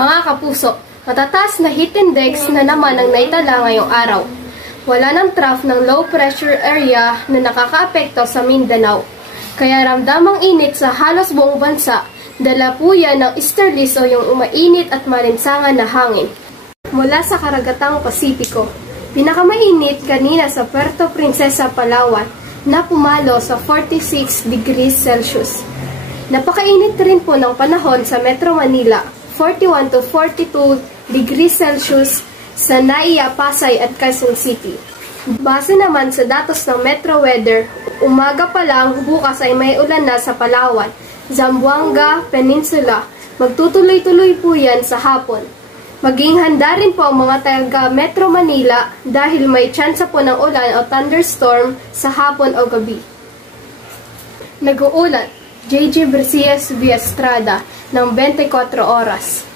Mga kapuso, matataas na heat index na naman ang naitala ngayong araw. Wala ng trough ng low pressure area na nakakaapekto sa Mindanao. Kaya ramdamang init sa halos buong bansa, dala po yan ng easterlies o yung umainit at malinsangan na hangin. Mula sa karagatang Pasipiko, pinakamainit kanina sa Puerto Princesa, Palawan na pumalo sa 46 degrees Celsius. Napakainit rin po ng panahon sa Metro Manila, 41 to 42 degrees Celsius sa Naiya, Pasay at Quezon City. Base naman sa datos ng Metro Weather, umaga pa lang bukas ay may ulan na sa Palawan, Zamboanga Peninsula. Magtutuloy-tuloy po yan sa hapon. Maging handa rin po ang mga taga Metro Manila dahil may tsansa po ng ulan o thunderstorm sa hapon o gabi. Nag-uulat, JJ Bercias Via Estrada ng 24 oras.